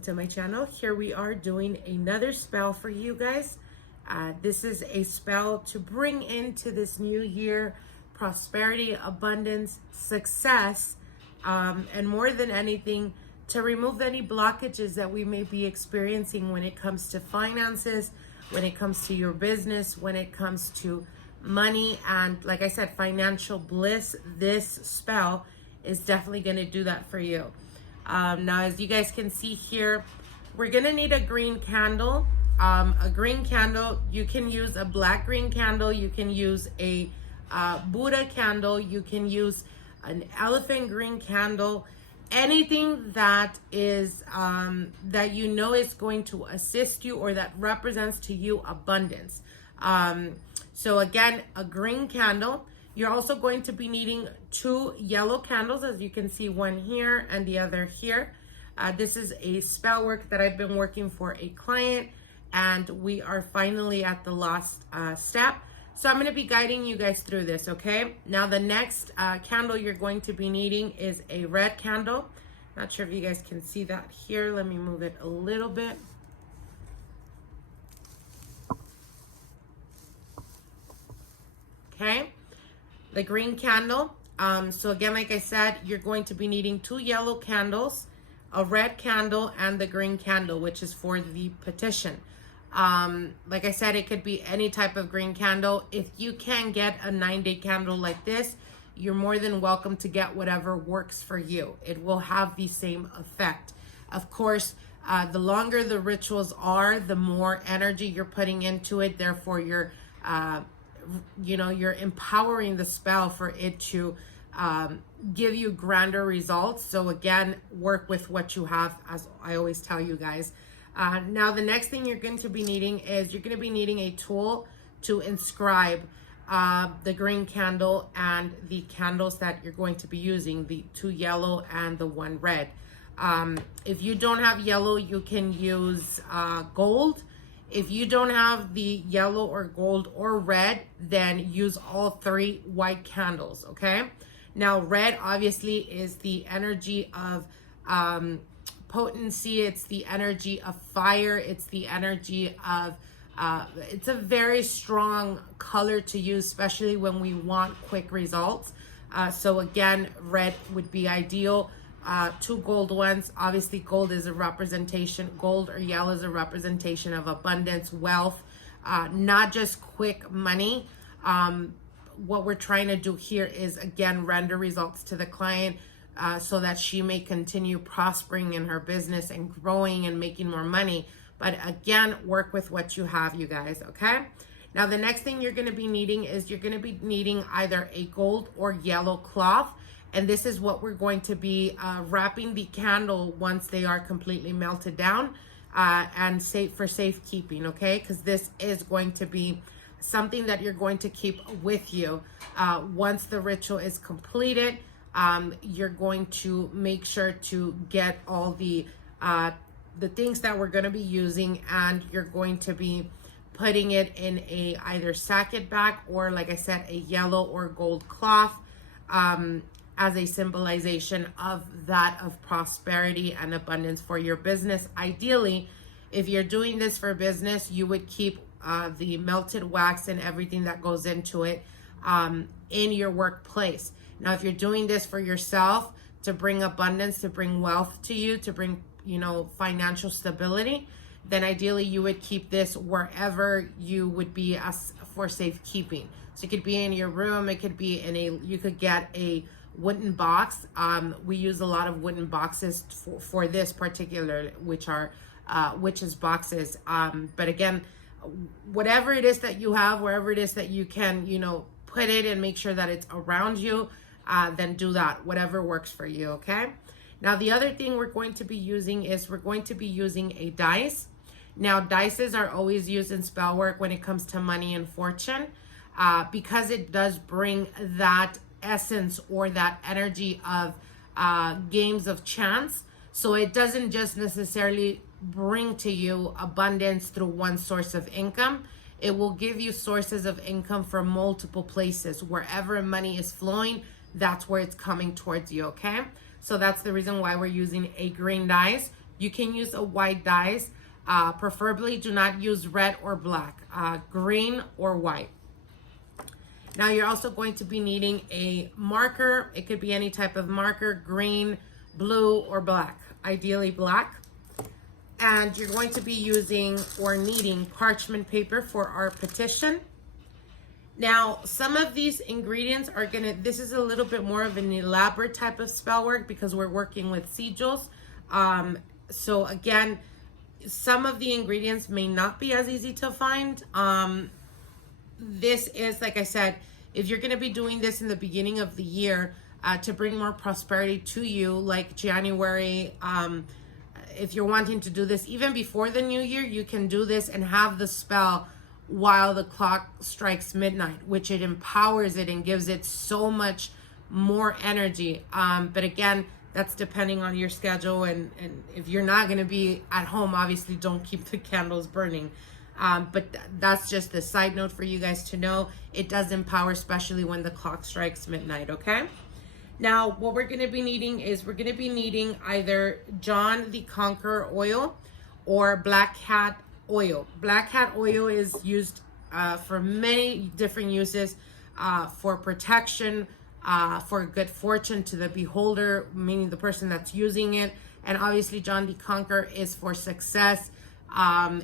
welcome to my channel. Here we are doing another spell for you guys. This is a spell to bring into this new year prosperity, abundance, success, and more than anything, to remove any blockages that we may be experiencing when it comes to finances, when it comes to your business, when it comes to money, and like I said, financial bliss. This spell is definitely going to do that for you. Now, as you guys can see here, we're going to need a green candle. A green candle, you can use a black green candle, you can use a Buddha candle, you can use an elephant green candle, anything that is that you know is going to assist you or that represents to you abundance. So again, a green candle. You're also going to be needing 2 yellow candles, as you can see, one here and the other here. This is a spell work that I've been working for a client, and we are finally at the last step. So I'm going to be guiding you guys through this, okay? Now, the next candle you're going to be needing is a red candle. Not sure if you guys can see that here. Let me move it a little bit. Okay. The green candle. So again, like I said, you're going to be needing 2 yellow candles, a red candle, and the green candle, which is for the petition. Like I said, it could be any type of green candle. If you can get a 9-day candle like this, you're more than welcome to get whatever works for you. It will have the same effect. Of course, the longer the rituals are, the more energy you're putting into it. Therefore, you're empowering the spell for it to give you grander results. So again, work with what you have, as I always tell you guys. Now, the next thing you're going to be needing is you're going to be needing a tool to inscribe the green candle and the candles that you're going to be using, the 2 yellow and the 1 red. If you don't have yellow, you can use gold. If you don't have the yellow or gold or red, then use all 3 white candles, okay? Now, red obviously is the energy of potency. It's the energy of fire. It's the energy of, it's a very strong color to use, especially when we want quick results. So again, red would be ideal. 2 gold ones. Obviously, gold is a representation, gold or yellow is a representation of abundance, wealth, not just quick money. What we're trying to do here is, again, render results to the client so that she may continue prospering in her business and growing and making more money. But again, work with what you have, you guys, okay? Now, the next thing you're going to be needing is you're going to be needing either a gold or yellow cloth. And this is what we're going to be wrapping the candle once they are completely melted down and safe for safekeeping, okay? Because this is going to be something that you're going to keep with you. Once the ritual is completed, you're going to make sure to get all the things that we're going to be using, and you're going to be putting it in a either sacket bag or, like I said, a yellow or gold cloth. As a symbolization of that of prosperity and abundance for your business. Ideally, if you're doing this for business, you would keep the melted wax and everything that goes into it in your workplace. Now, if you're doing this for yourself to bring abundance, to bring wealth to you, to bring, financial stability, then ideally you would keep this wherever you would be as for safekeeping. So it could be in your room, it could be you could get a wooden box. We use a lot of wooden boxes for this particular, which are witches boxes. But again, whatever it is that you have, wherever it is that you can, put it and make sure that it's around you, then do that, whatever works for you, okay? Now, the other thing we're going to be using is we're going to be using a dice. Now, dices are always used in spell work when it comes to money and fortune, because it does bring that essence or that energy of games of chance. So it doesn't just necessarily bring to you abundance through one source of income. It will give you sources of income from multiple places. Wherever money is flowing, that's where it's coming towards you, okay? So that's the reason why we're using a green dice You can use a white dyes. Preferably do not use red or black, green or white. Now you're also going to be needing a marker. It could be any type of marker, green, blue, or black, ideally black. And you're going to be using or needing parchment paper for our petition. Now, some of these ingredients are this is a little bit more of an elaborate type of spell work because we're working with sigils. So again, some of the ingredients may not be as easy to find. This is, like I said, if you're going to be doing this in the beginning of the year to bring more prosperity to you, like January, if you're wanting to do this even before the new year, you can do this and have the spell while the clock strikes midnight, which it empowers it and gives it so much more energy. But again, that's depending on your schedule. And if you're not going to be at home, obviously don't keep the candles burning. But that's just a side note for you guys to know. It does empower, especially when the clock strikes midnight, okay? Now, what we're going to be needing is we're going to be needing either John the Conqueror oil or Black Cat oil. Black Cat oil is used for many different uses, for protection, for good fortune to the beholder, meaning the person that's using it. And obviously, John the Conqueror is for success.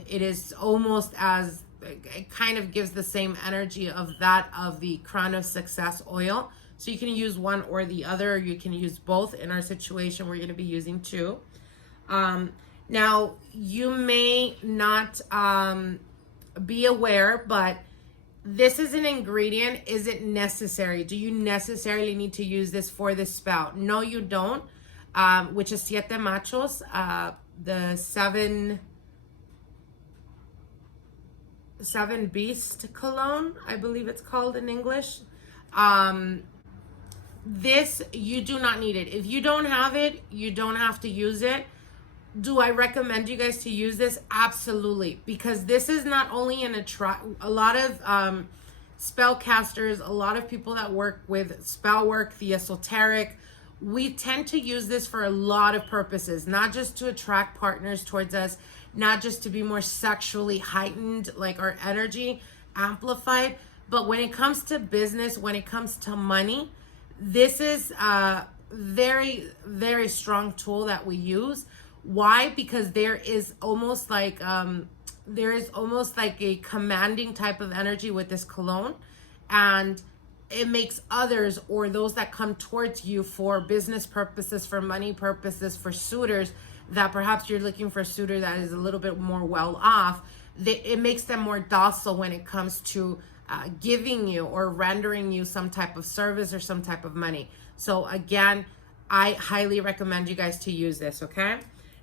It is almost as, it kind of gives the same energy of that of the Crown of Success oil. So you can use one or the other, or you can use both. In our situation, we're going to be using two. Now, you may not be aware, but this is an ingredient. Is it necessary? Do you necessarily need to use this for this spell? No, you don't. Which is siete machos, the seven beast cologne, I believe it's called in English. This, you do not need it. If you don't have it, you don't have to use it. Do I recommend you guys to use this? Absolutely, because this is not only a lot of spellcasters, a lot of people that work with spell work, the esoteric, we tend to use this for a lot of purposes, not just to attract partners towards us, not just to be more sexually heightened, like our energy amplified, but when it comes to business, when it comes to money, this is a very, very strong tool that we use. Why? Because there is almost like a commanding type of energy with this cologne, and it makes others or those that come towards you for business purposes, for money purposes, for suitors that perhaps you're looking for a suitor that is a little bit more well off, it makes them more docile when it comes to giving you or rendering you some type of service or some type of money. So again, I highly recommend you guys to use this, okay?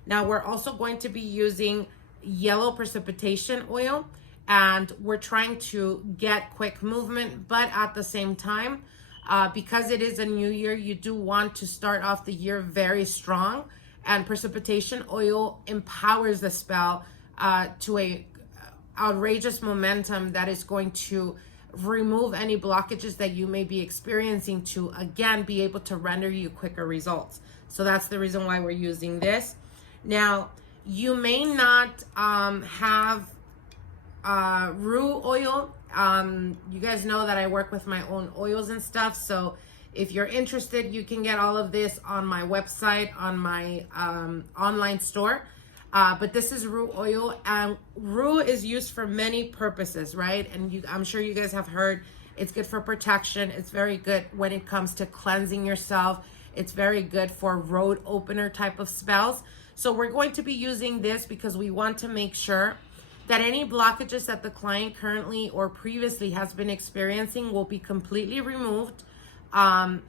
Now we're also going to be using yellow precipitation oil, and we're trying to get quick movement, but at the same time, because it is a new year, you do want to start off the year very strong, and precipitation oil empowers the spell to a outrageous momentum that is going to remove any blockages that you may be experiencing to, again, be able to render you quicker results. So that's the reason why we're using this. Now, you may not have Rue Oil. You guys know that I work with my own oils and stuff. So if you're interested, you can get all of this on my website, on my online store. But this is Rue Oil, and Rue is used for many purposes, right? And I'm sure you guys have heard it's good for protection. It's very good when it comes to cleansing yourself. It's very good for road opener type of spells. So we're going to be using this because we want to make sure that any blockages that the client currently or previously has been experiencing will be completely removed. And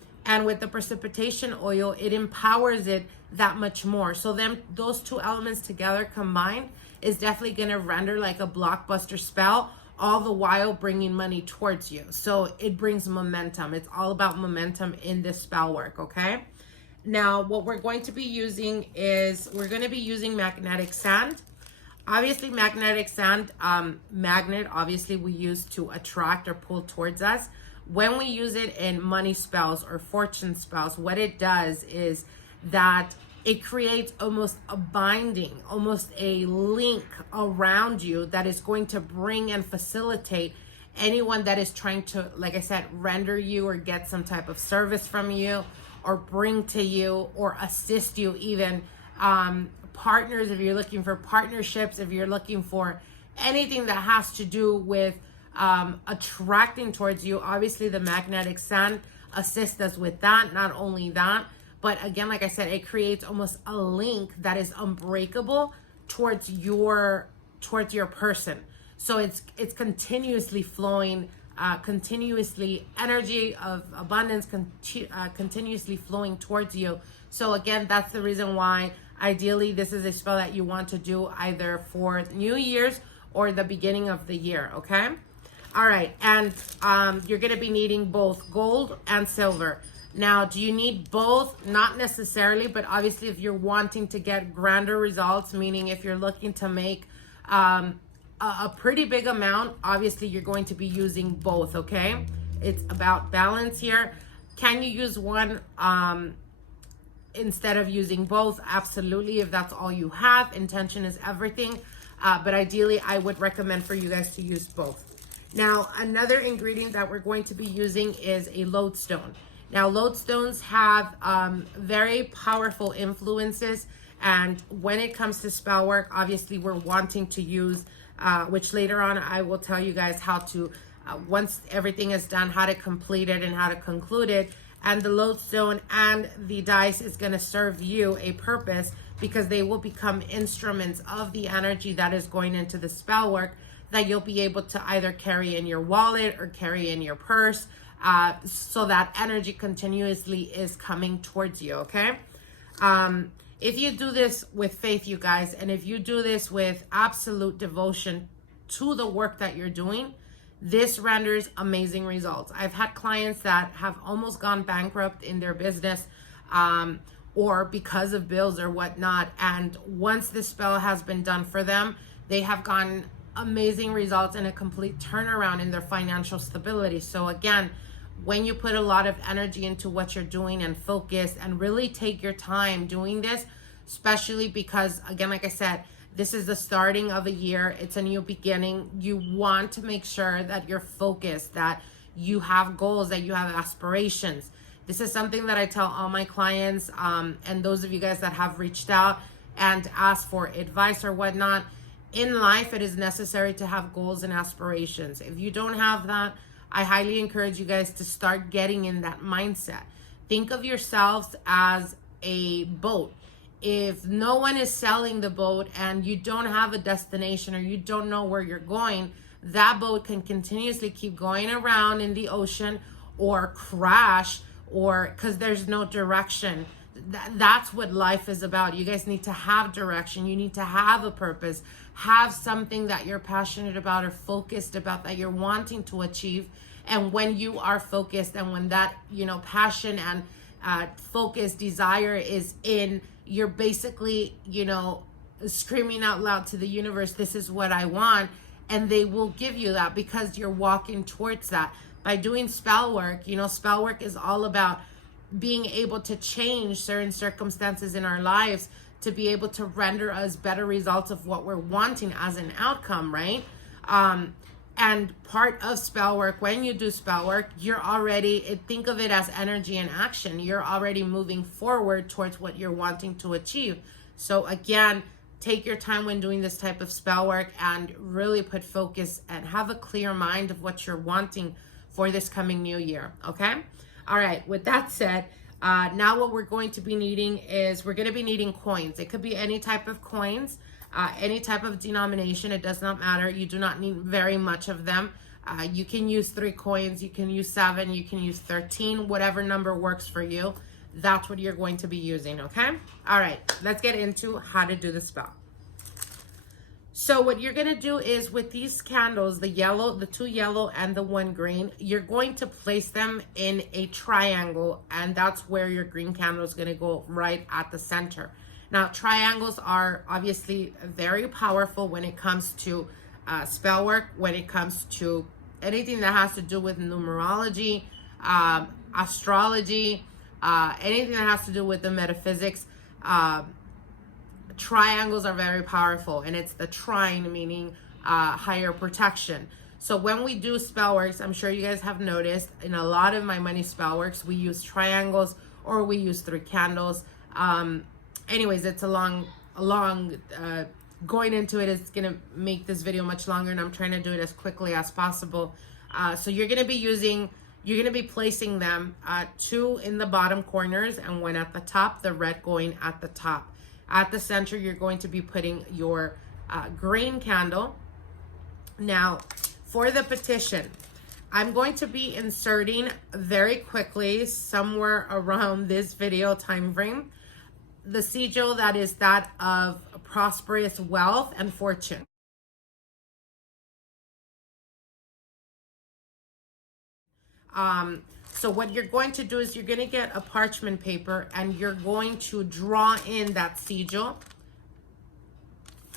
with the precipitation oil, it empowers it that much more. So then those two elements together combined is definitely going to render like a blockbuster spell, all the while bringing money towards you. So it brings momentum. It's all about momentum in this spell work, okay? Now, what we're going to be using is we're going to be using magnetic sand. Obviously, magnetic sand, magnet, obviously we use to attract or pull towards us. When we use it in money spells or fortune spells, what it does is that it creates almost a binding, almost a link around you that is going to bring and facilitate anyone that is trying to, like I said, render you or get some type of service from you, or bring to you or assist you even. Partners, if you're looking for partnerships, if you're looking for anything that has to do with attracting towards you, obviously the magnetic sand assists us with that. Not only that, but again, like I said, it creates almost a link that is unbreakable towards your person. So it's continuously flowing, continuously energy of abundance, continuously flowing towards you. So again, that's the reason why ideally this is a spell that you want to do either for New Year's or the beginning of the year. Okay. All right. And you're going to be needing both gold and silver. Now, do you need both? Not necessarily, but obviously if you're wanting to get grander results, meaning if you're looking to make a pretty big amount, obviously you're going to be using both, okay? It's about balance here. Can you use one instead of using both? Absolutely, if that's all you have. Intention is everything. But ideally, I would recommend for you guys to use both. Now, another ingredient that we're going to be using is a lodestone. Now, lodestones have very powerful influences, and when it comes to spell work, obviously we're wanting to use, which later on I will tell you guys how to, once everything is done, how to complete it and how to conclude it. And the lodestone and the dice is going to serve you a purpose, because they will become instruments of the energy that is going into the spell work that you'll be able to either carry in your wallet or carry in your purse. So that energy continuously is coming towards you, okay? If you do this with faith, you guys, and if you do this with absolute devotion to the work that you're doing, this renders amazing results. I've had clients that have almost gone bankrupt in their business, or because of bills or whatnot. And once the spell has been done for them, they have gotten amazing results and a complete turnaround in their financial stability. So again, when you put a lot of energy into what you're doing and focus and really take your time doing this, especially because, again, like I said, this is the starting of a year. It's a new beginning. You want to make sure that you're focused, that you have goals, that you have aspirations. This is something that I tell all my clients, and those of you guys that have reached out and asked for advice or whatnot. In life, it is necessary to have goals and aspirations. If you don't have that, I highly encourage you guys to start getting in that mindset. Think of yourselves as a boat. If no one is selling the boat and you don't have a destination or you don't know where you're going, that boat can continuously keep going around in the ocean or crash, or because there's no direction. That's what life is about. You guys need to have direction. You need to have a purpose, have something that you're passionate about or focused about that you're wanting to achieve. And when you are focused, and when that, passion and focus, desire is in, you're basically, screaming out loud to the universe, this is what I want. And they will give you that because you're walking towards that. By doing spell work, spell work is all about being able to change certain circumstances in our lives to be able to render us better results of what we're wanting as an outcome, right? And part of spell work, when you do spell work, you're already, think of it as energy and action. You're already moving forward towards what you're wanting to achieve. So again, take your time when doing this type of spell work and really put focus and have a clear mind of what you're wanting for this coming new year, okay? All right, with that said, now what we're going to be needing is we're going to be needing coins. It could be any type of coins, any type of denomination. It does not matter. You do not need very much of them. You can use 3 coins. You can use 7. You can use 13. Whatever number works for you. That's what you're going to be using, okay? All right, let's get into how to do the spell. So what you're going to do is with these candles, the yellow, the 2 yellow and the 1 green, you're going to place them in a triangle, and that's where your green candle is going to go, right at the center. Now, triangles are obviously very powerful when it comes to spell work, when it comes to anything that has to do with numerology, astrology, anything that has to do with the metaphysics. Triangles are very powerful, and it's the trine, meaning higher protection. So when we do spell works, I'm sure you guys have noticed in a lot of my money spell works, we use triangles or we use 3 candles. Anyways, it's a long going into it is gonna make this video much longer, and I'm trying to do it as quickly as possible. So you're gonna be placing them 2 in the bottom corners and 1 at the top, the red going at the top. At the center, you're going to be putting your green candle. Now, for the petition, I'm going to be inserting very quickly, somewhere around this video time frame, the sigil that is that of prosperous wealth and fortune. So what you're going to do is you're going to get a parchment paper and you're going to draw in that sigil.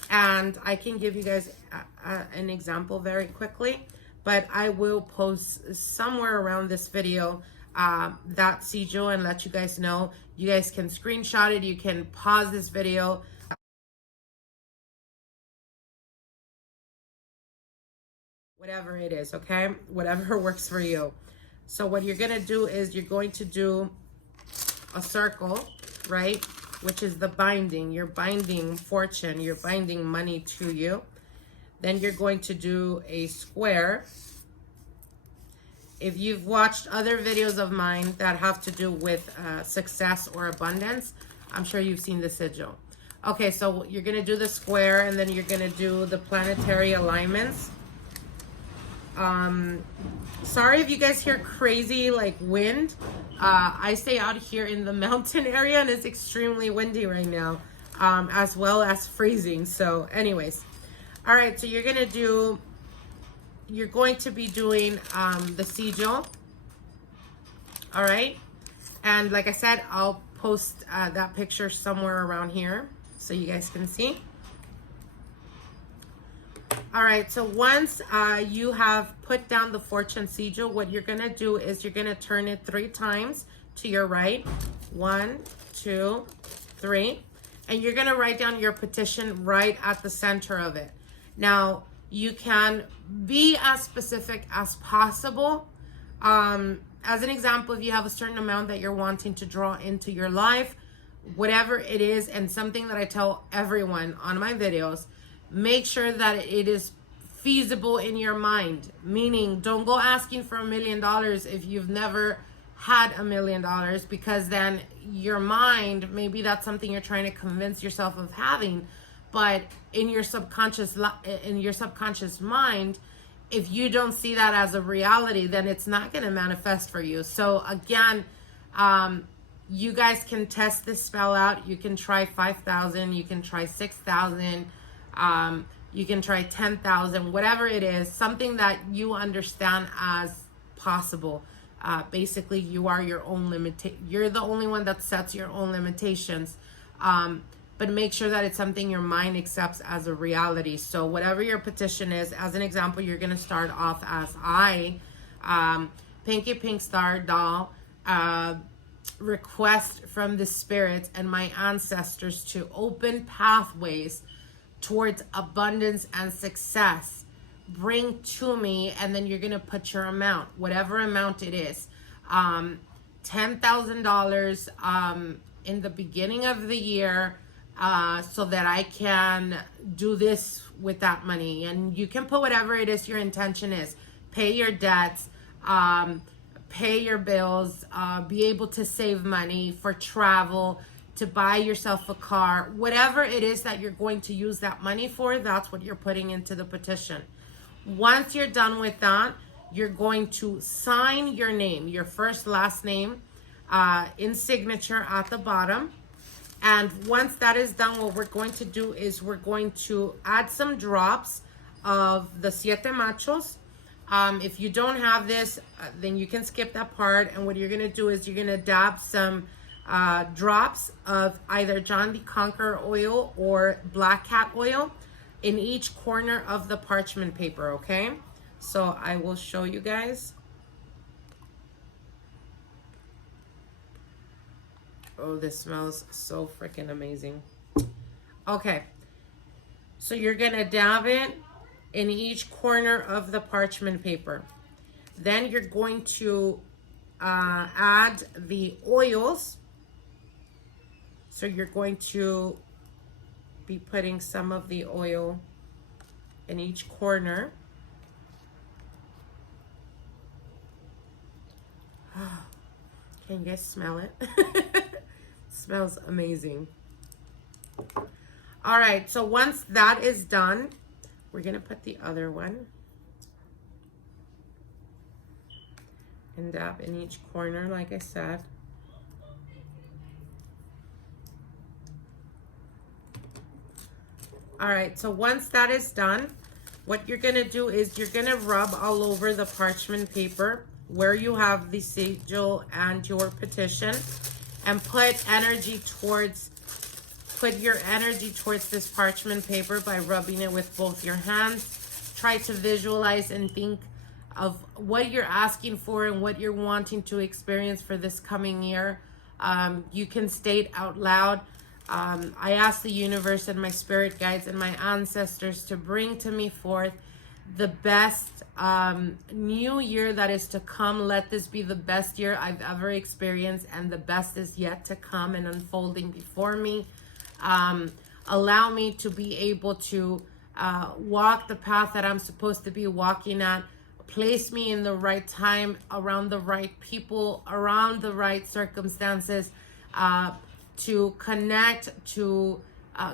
And I can give you guys an example very quickly, but I will post somewhere around this video that sigil and let you guys know. You guys can screenshot it. You can pause this video. Whatever it is, okay? Whatever works for you. So what you're going to do is you're going to do a circle, right? Which is the binding. You're binding fortune. You're binding money to you. Then you're going to do a square. If you've watched other videos of mine that have to do with success or abundance, I'm sure you've seen the sigil. Okay, so you're going to do the square, and then you're going to do the planetary alignments. Sorry if you guys hear crazy like wind. I stay out here in the mountain area and it's extremely windy right now, as well as freezing. So anyways, all right, so you're going to be doing the sigil. All right. And like I said, I'll post that picture somewhere around here so you guys can see. All right, so once you have put down the fortune sigil, what you're going to do is you're going to turn it 3 times to your right. 1, 2, 3. And you're going to write down your petition right at the center of it. Now, you can be as specific as possible. As an example, if you have a certain amount that you're wanting to draw into your life, whatever it is, and something that I tell everyone on my videos, make sure that it is feasible in your mind. Meaning, don't go asking for $1 million if you've never had $1 million, because then your mind, maybe that's something you're trying to convince yourself of having, but in your subconscious mind, if you don't see that as a reality, then it's not going to manifest for you. So again, you guys can test this spell out. You can try 5,000, you can try 6,000, you can try 10,000, whatever it is, something that you understand as possible. Basically, you are your own you're the only one that sets your own limitations. But make sure that it's something your mind accepts as a reality. So whatever your petition is, as an example, you're going to start off as Pinky Pinkstar doll, request from the spirits and my ancestors to open pathways towards abundance and success. Bring to me, and then you're going to put your amount, whatever amount it is. $10,000 in the beginning of the year, so that I can do this with that money. And you can put whatever it is your intention is. Pay your debts, pay your bills, be able to save money for travel, to buy yourself a car, whatever it is that you're going to use that money for, that's what you're putting into the petition. Once you're done with that, you're going to sign your name, your first, last name, in signature at the bottom. And once that is done, what we're going to do is we're going to add some drops of the Siete Machos. If you don't have this, then you can skip that part. And what you're going to do is you're going to dab some drops of either John the Conqueror oil or Black Cat oil in each corner of the parchment paper, okay? So I will show you guys. Oh, this smells so freaking amazing. Okay, so you're gonna dab it in each corner of the parchment paper. Then you're going to add the oils. So you're going to be putting some of the oil in each corner. Can you guys smell it? Smells amazing. All right, so once that is done, we're gonna put the other one and dab in each corner, like I said. All right, so once that is done, what you're gonna do is you're gonna rub all over the parchment paper where you have the sigil and your petition, and put your energy towards this parchment paper by rubbing it with both your hands. Try to visualize and think of what you're asking for and what you're wanting to experience for this coming year. You can state out loud, I ask the universe and my spirit guides and my ancestors to bring to me forth the best new year that is to come. Let this be the best year I've ever experienced, and the best is yet to come and unfolding before me. Allow me to be able to walk the path that I'm supposed to be walking at. Place me in the right time, around the right people, around the right circumstances, to connect, to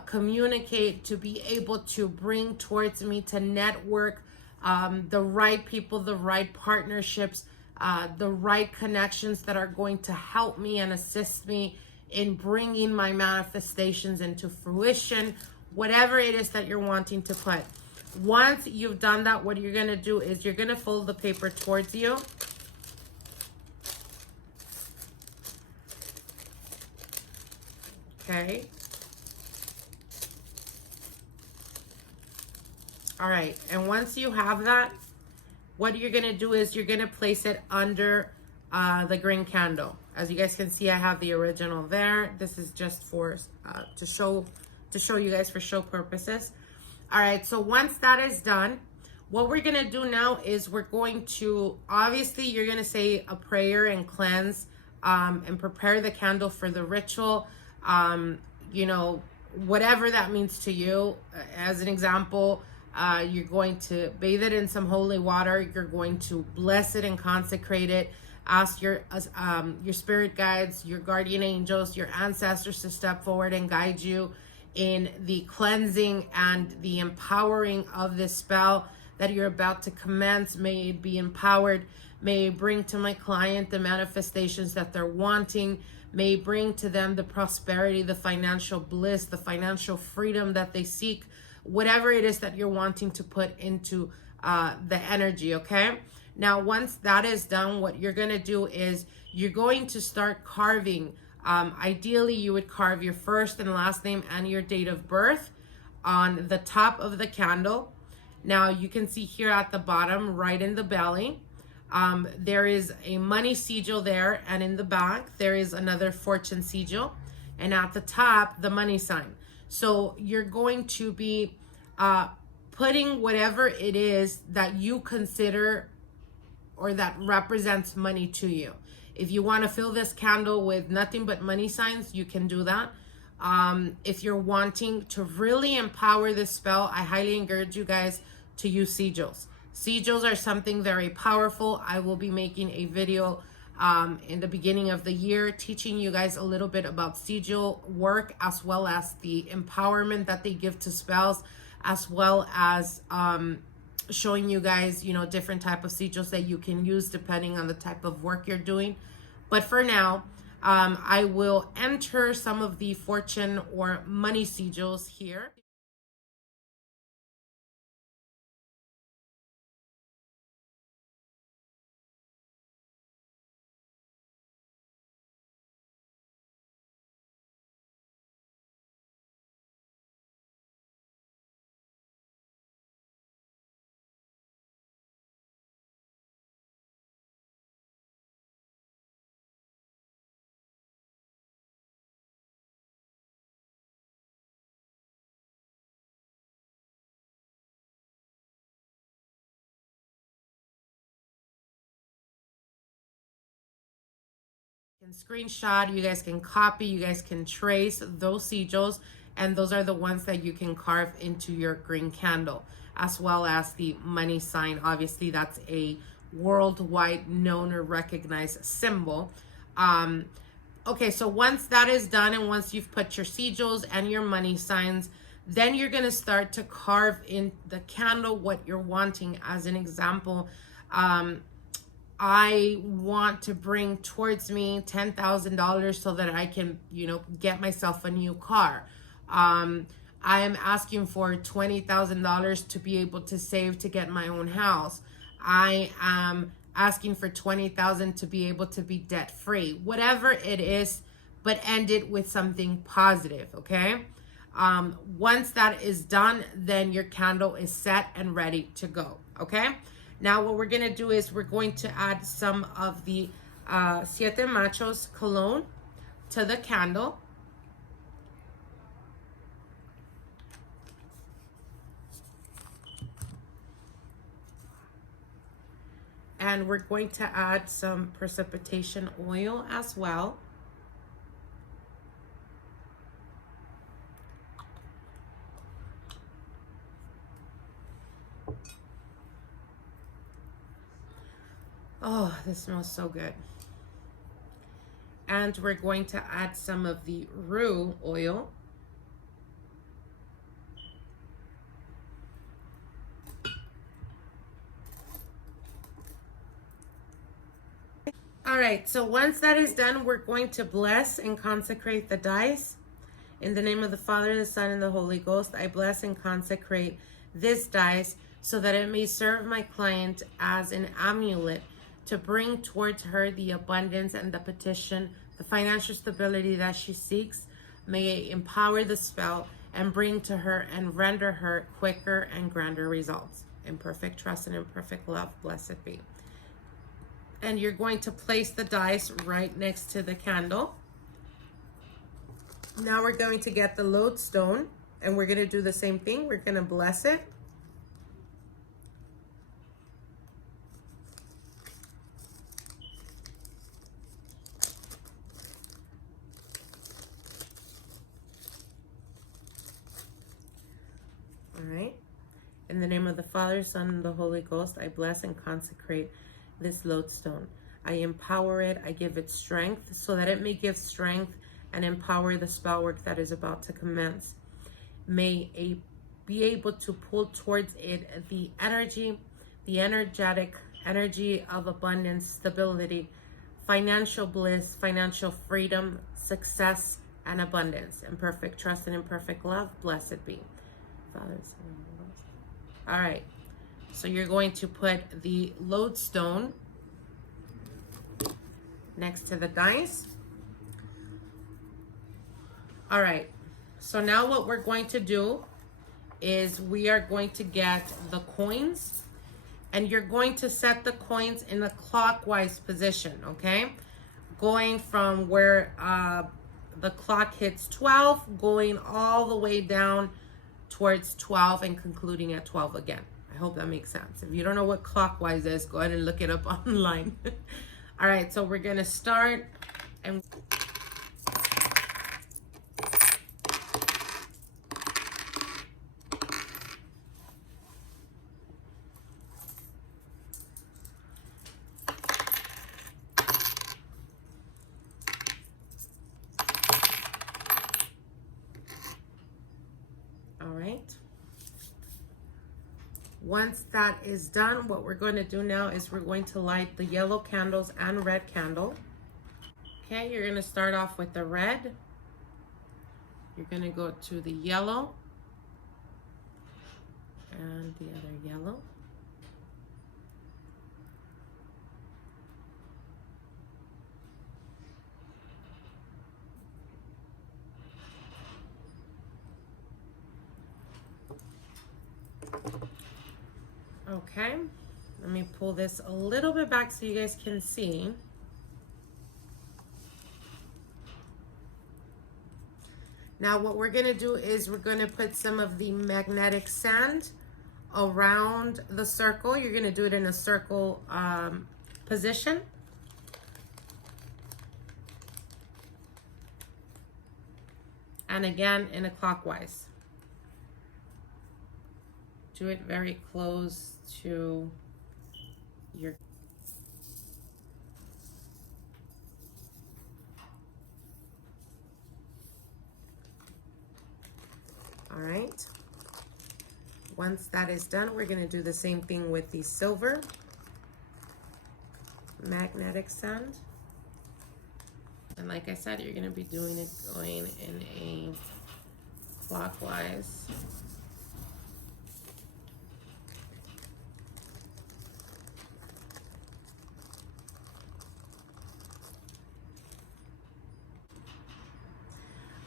communicate, to be able to bring towards me, to network the right people, the right partnerships, the right connections that are going to help me and assist me in bringing my manifestations into fruition, whatever it is that you're wanting to put. Once you've done that, what you're going to do is you're going to fold the paper towards you. Okay. All right. And once you have that, what you're going to do is you're going to place it under the green candle. As you guys can see, I have the original there. This is just for to show you guys for show purposes. All right, so once that is done, what we're gonna do now is we're going to, obviously you're gonna say a prayer and cleanse and prepare the candle for the ritual. You know, whatever that means to you. As an example, you're going to bathe it in some holy water. You're going to bless it and consecrate it. Ask your spirit guides, your guardian angels, your ancestors to step forward and guide you in the cleansing and the empowering of this spell that you're about to commence. May it be empowered. May it bring to my client the manifestations that they're wanting. May it bring to them the prosperity, the financial bliss, the financial freedom that they seek. Whatever it is that you're wanting to put into the energy, okay? Now, once that is done, what you're going to do is you're going to start carving. Ideally, you would carve your first and last name and your date of birth on the top of the candle. Now, you can see here at the bottom, right in the belly, there is a money sigil there, and in the back, there is another fortune sigil, and at the top, the money sign. So you're going to be putting whatever it is that you consider or that represents money to you. If you want to fill this candle with nothing but money signs, you can do that. If you're wanting to really empower this spell, I highly encourage you guys to use sigils. Sigils are something very powerful. I will be making a video in the beginning of the year teaching you guys a little bit about sigil work, as well as the empowerment that they give to spells, as well as showing you guys, you know, different type of sigils that you can use depending on the type of work you're doing. But for now, I will enter some of the fortune or money sigils here. You can screenshot, you guys can copy, you guys can trace those sigils, and those are the ones that you can carve into your green candle, as well as the money sign. Obviously, that's a worldwide known or recognized symbol. Okay, so once that is done, and once you've put your sigils and your money signs, then you're going to start to carve in the candle what you're wanting. As an example, I want to bring towards me $10,000 so that I can, get myself a new car. I am asking for $20,000 to be able to save to get my own house. I am asking for $20,000 to be able to be debt free. Whatever it is, but end it with something positive, okay? Once that is done, then your candle is set and ready to go, okay? Now what we're gonna do is we're going to add some of the Siete Machos Cologne to the candle. And we're going to add some Precipitation oil as well. Oh, this smells so good. And we're going to add some of the Rue Oil. All right, so once that is done, we're going to bless and consecrate the dice. In the name of the Father, the Son, and the Holy Ghost, I bless and consecrate this dice so that it may serve my client as an amulet to bring towards her the abundance and the petition, the financial stability that she seeks. May it empower the spell and bring to her and render her quicker and grander results. In perfect trust and in perfect love, blessed be. And you're going to place the dice right next to the candle. Now we're going to get the lodestone, and we're going to do the same thing. We're going to bless it. All right. In the name of the Father, Son, and the Holy Ghost, I bless and consecrate this lodestone. I empower it, I give it strength so that it may give strength and empower the spell work that is about to commence. May it be able to pull towards it the energy, the energetic energy of abundance, stability, financial bliss, financial freedom, success, and abundance. In perfect trust and in perfect love, blessed be. Father, Son, and Holy Ghost. All right. So you're going to put the lodestone next to the dice. All right. So now what we're going to do is we are going to get the coins, and you're going to set the coins in a clockwise position, okay? Going from where the clock hits 12, going all the way down towards 12 and concluding at 12 again. I hope that makes sense. If you don't know what clockwise is, go ahead and look it up online. All right, so we're gonna start and once that is done, what we're going to do now is we're going to light the yellow candles and red candle. Okay, you're going to start off with the red. You're going to go to the yellow and the other yellow. Okay, let me pull this a little bit back so you guys can see. Now what we're going to do is we're going to put some of the magnetic sand around the circle. You're going to do it in a circle position. and again in a clockwise. Do it very close to your... All right. Once that is done, we're going to do the same thing with the silver magnetic sand. And like I said, you're going to be doing it going in a clockwise.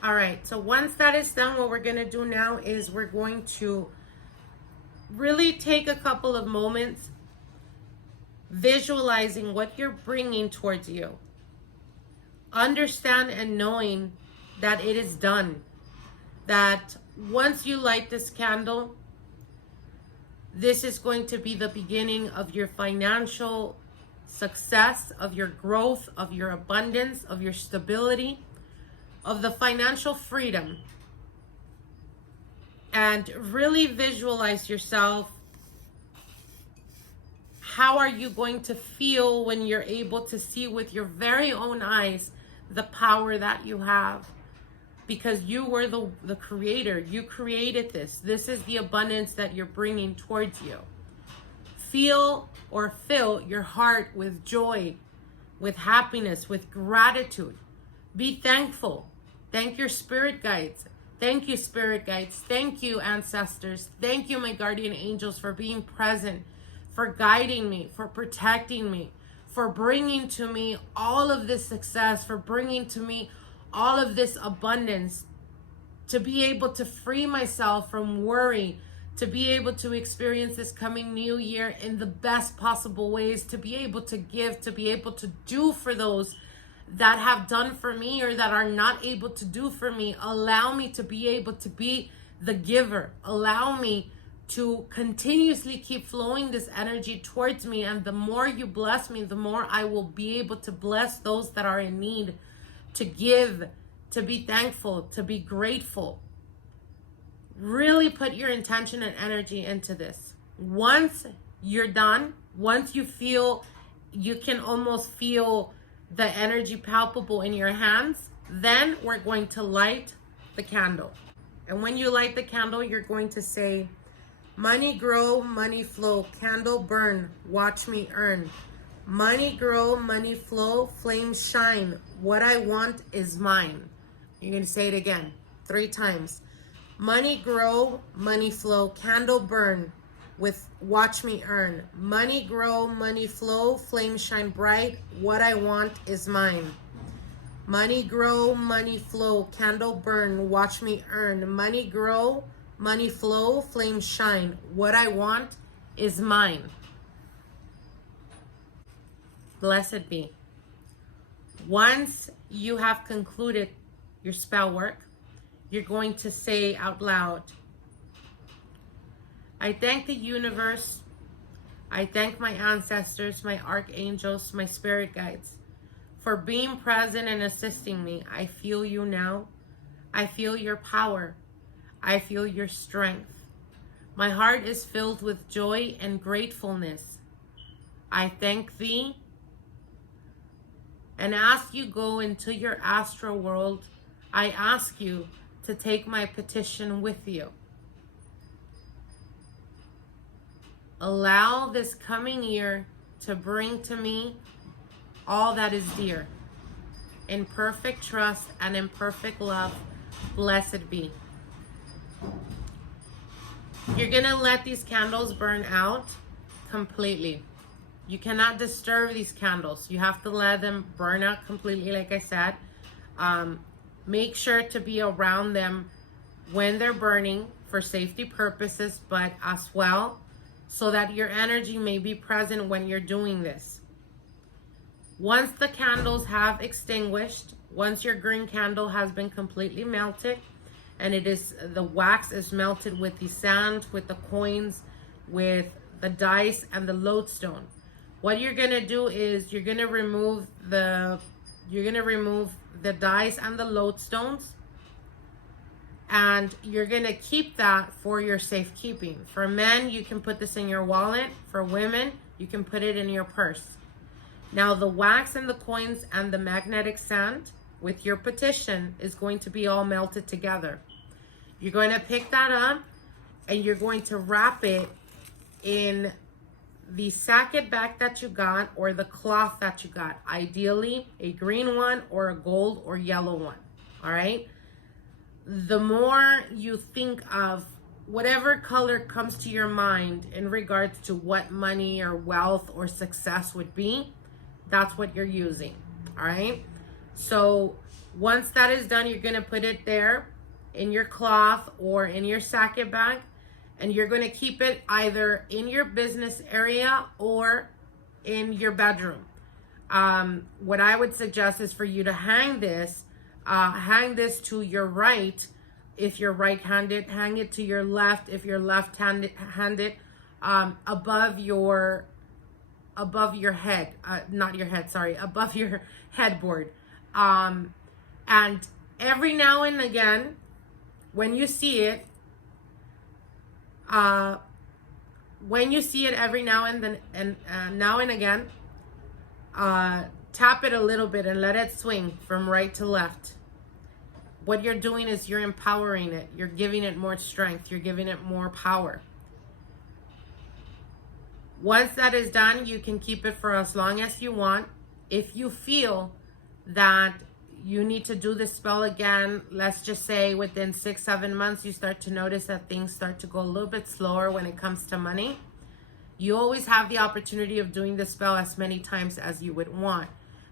All right, so once that is done, what we're going to do now is we're going to really take a couple of moments visualizing what you're bringing towards you. Understand and knowing that it is done. That once you light this candle, this is going to be the beginning of your financial success, of your growth, of your abundance, of your stability, of the financial freedom. And really visualize yourself. How are you going to feel when you're able to see with your very own eyes the power that you have? Because you were the creator. You created this. This is the abundance that you're bringing towards you. Feel or fill your heart with joy, with happiness, with gratitude. Be thankful. Thank your spirit guides. Thank you, spirit guides. Thank you, ancestors. Thank you, my guardian angels, for being present, for guiding me, for protecting me, for bringing to me all of this success, for bringing to me all of this abundance, to be able to free myself from worry, to be able to experience this coming new year in the best possible ways, to be able to give, to be able to do for those that have done for me or that are not able to do for me. Allow me to be able to be the giver. Allow me to continuously keep flowing this energy towards me. And the more you bless me, the more I will be able to bless those that are in need, to give, to be thankful, to be grateful. Really put your intention and energy into this. Once you're done, once you feel, you can almost feel the energy palpable in your hands, then we're going to light the candle. And when you light the candle, you're going to say, money grow, money flow, candle burn, watch me earn. Money grow, money flow, flames shine. What I want is mine. You're going to say it again 3 times. Money grow, money flow, candle burn, with watch me earn. Money grow, money flow, flames shine bright. What I want is mine. Money grow, money flow, candle burn, watch me earn. Money grow, money flow, flames shine. What I want is mine. Blessed be. Once you have concluded your spell work, you're going to say out loud, I thank the universe, I thank my ancestors, my archangels, my spirit guides, for being present and assisting me. I feel you now. I feel your power. I feel your strength. My heart is filled with joy and gratefulness. I thank thee. And as you go into your astral world, I ask you to take my petition with you. Allow this coming year to bring to me all that is dear. In perfect trust and in perfect love, blessed be. You're going to let these candles burn out completely. You cannot disturb these candles. You have to let them burn out completely, like I said. Make sure to be around them when they're burning for safety purposes, but as well, so that your energy may be present when you're doing this. Once the candles have extinguished, once your green candle has been completely melted, and the wax is melted with the sand, with the coins, with the dice and the lodestone, what you're gonna do is you're gonna remove the dice and the lodestones, And you're going to keep that for your safekeeping. For men, you can put this in your wallet. For women, you can put it in your purse. Now, the wax and the coins and the magnetic sand with your petition is going to be all melted together. You're going to pick that up and you're going to wrap it in the sacket bag that you got or the cloth that you got. Ideally, a green one or a gold or yellow one. All right? The more you think of whatever color comes to your mind in regards to what money or wealth or success would be, that's what you're using. All right? So once that is done, you're going to put it there in your cloth or in your sacket bag, and you're going to keep it either in your business area or in your bedroom. What I would suggest is for you to hang this to your right. If you're right-handed, hang it to your left. If you're left-handed, above your head, not your head, sorry, above your headboard. And every now and again, when you see it, every now and then, now and again, tap it a little bit and let it swing from right to left. What you're doing is you're empowering it. You're giving it more strength. You're giving it more power. Once that is done, you can keep it for as long as you want. If you feel that you need to do this spell again, let's just say within 6-7 months, you start to notice that things start to go a little bit slower when it comes to money. You always have the opportunity of doing the spell as many times as you would want.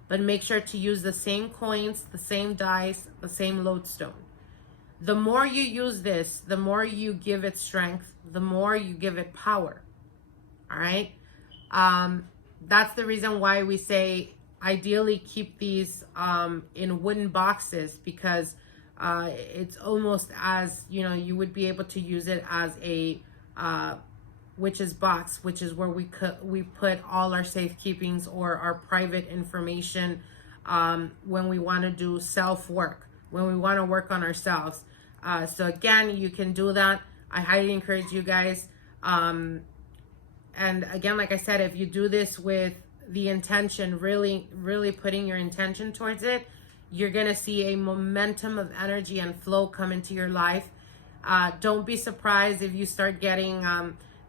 But make sure to use the same coins, the same dice, the same lodestone. The more you use this, the more you give it strength, the more you give it power. All right? That's the reason why we say ideally keep these in wooden boxes, because it's almost as, you would be able to use it as a witch's box, which is where we put all our safekeepings or our private information when we want to do self-work, when we want to work on ourselves. So again, you can do that. I highly encourage you guys. And again, like I said, if you do this with the intention, really putting your intention towards it, you're going to see a momentum of energy and flow come into your life. Don't be surprised if you start getting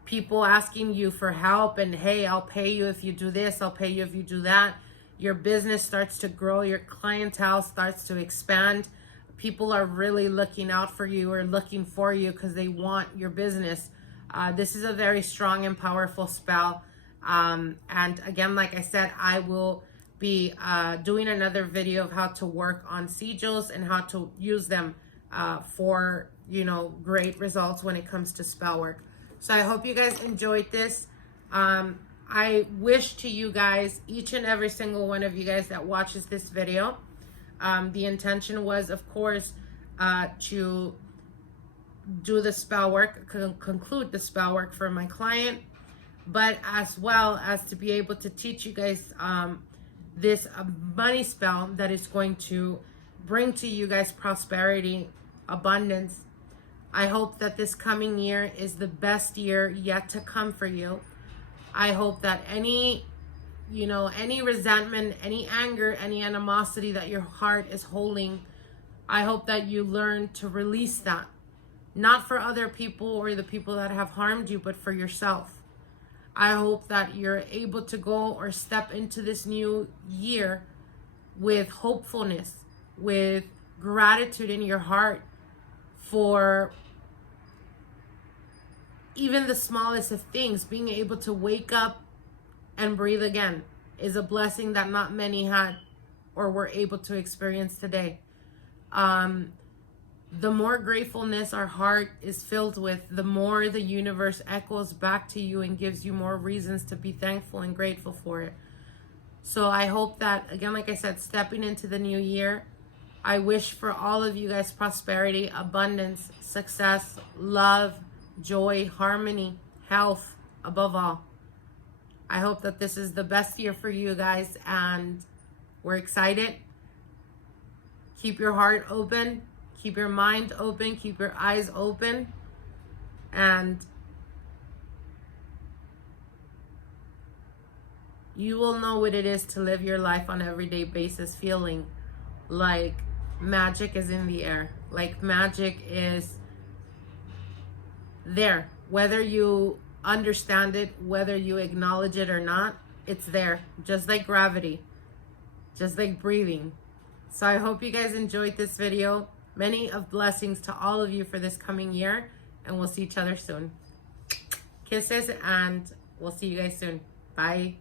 people asking you for help and, hey, I'll pay you if you do this, I'll pay you if you do that. Your business starts to grow, your clientele starts to expand. People are really looking out for you or looking for you because they want your business. This is a very strong and powerful spell. And again, like I said, I will be doing another video of how to work on sigils and how to use them for, great results when it comes to spell work. So I hope you guys enjoyed this. I wish to you guys, each and every single one of you guys that watches this video, the intention was, of course, to do the spell work, conclude the spell work for my client, but as well as to be able to teach you guys this money spell that is going to bring to you guys prosperity, abundance. I hope that this coming year is the best year yet to come for you. I hope that any resentment, any anger, any animosity that your heart is holding, I hope that you learn to release that. Not for other people or the people that have harmed you, but for yourself. I hope that you're able to go or step into this new year with hopefulness, with gratitude in your heart for even the smallest of things. Being able to wake up and breathe again is a blessing that not many had or were able to experience today. The more gratefulness our heart is filled with, the more the universe echoes back to you and gives you more reasons to be thankful and grateful for it. So I hope that, again, like I said, stepping into the new year, I wish for all of you guys prosperity, abundance, success, love, joy, harmony, health, above all. I hope that this is the best year for you guys, and we're excited. Keep your heart open. Keep your mind open, keep your eyes open, and you will know what it is to live your life on an everyday basis feeling like magic is in the air, like magic is there. Whether you understand it, whether you acknowledge it or not, it's there, just like gravity, just like breathing. So I hope you guys enjoyed this video. Many of blessings to all of you for this coming year, and we'll see each other soon. Kisses, and we'll see you guys soon. Bye.